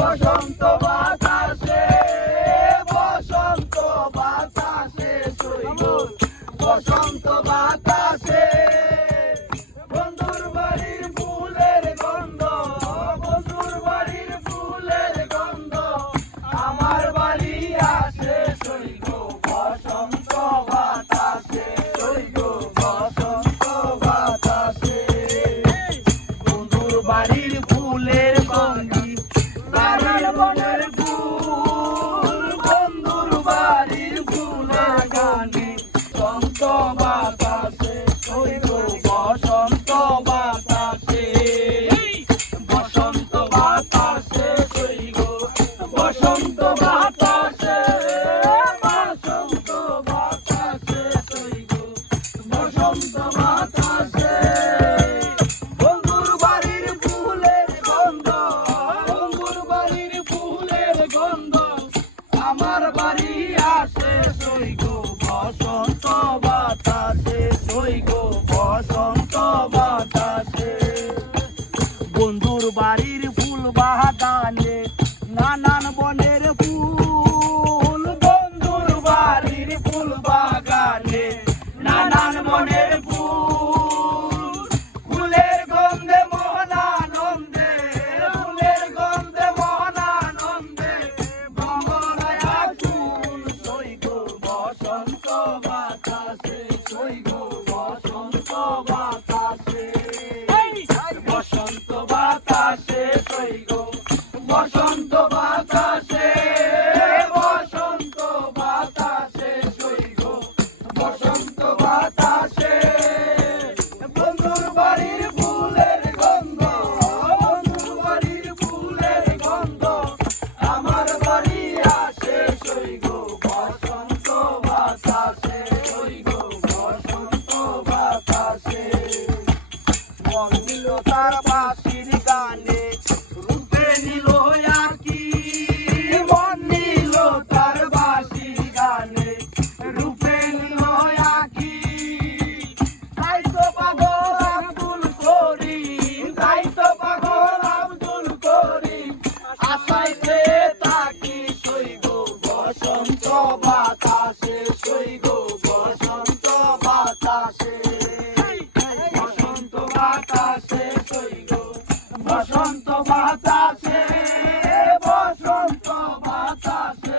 বসন্ত বাতাসে বসন্ত বাতাসে সইব বসন্ত বাতাসে বন্ধুর বাড়ির ফুলের গন্ধ বন্ধুর বাড়ির ফুলের গন্ধ আমার বাড়ি আসে সইব বসন্ত বাতাসে সইব বসন্ত বাতাসে বন্ধুর বাড়ির ফুলের গন্ধ বাড়ির বনের ফুল বন্ধুর বাড়ির ফুলের গানে বসন্ত বাতাসে সইব বসন্ত বাতাসে বসন্ত বাতাসে সইব বসন্ত বাতাসে বসন্ত বাতাসে সইব বসন্ত বাতাসে বন্ধুর বাড়ির ফুলের গন্ধ বন্ধুর বাড়ির ফুলের গন্ধ আমার বাড়ি আসে সইগ বসন্ত বাতাসে সইগ বসন্ত বাতাসে বন্ধুর বাড়ির ফুল বাগানে নানান বনের ফুল বন্ধুর বাড়ির ফুল বাগানে নানান বনের ফুল ফুলের গন্ধে মহানন্দে ফুলের গন্ধে মহানন্দে বঙ্গনায়া ফুল সইগ বসন্ত বাতাসে সইগ বসন্ত বাতাসে বসন্ত বাতাসে সইগ বসন্ত বাতাসে বসন্ত বাতাসে সইগ বসন্ত বাতাসে বন্ধুর বাড়ির ফুলের গন্ধ বন্ধুর বাড়ির ফুলের গন্ধ আমার বাড়ি আসে সইগ বসন্ত বাতাসে সইগ বসন্ত বাতাসে মন দিল তার বাঁশির গানে রূপে নিল আঁকি মন নিল তার বাঁশির গানে রূপে নিল আঁকি তাই তো পাগল আব্দুল করিম তাই তো পাগল আব্দুল করিম আশাইতে তাকি সইগ বসন্ত বাতাসে সইগ বসন্ত বাতাসে বসন্ত বাতাসে সইগ বসন্ত বাতাসে বসন্ত বাতাসে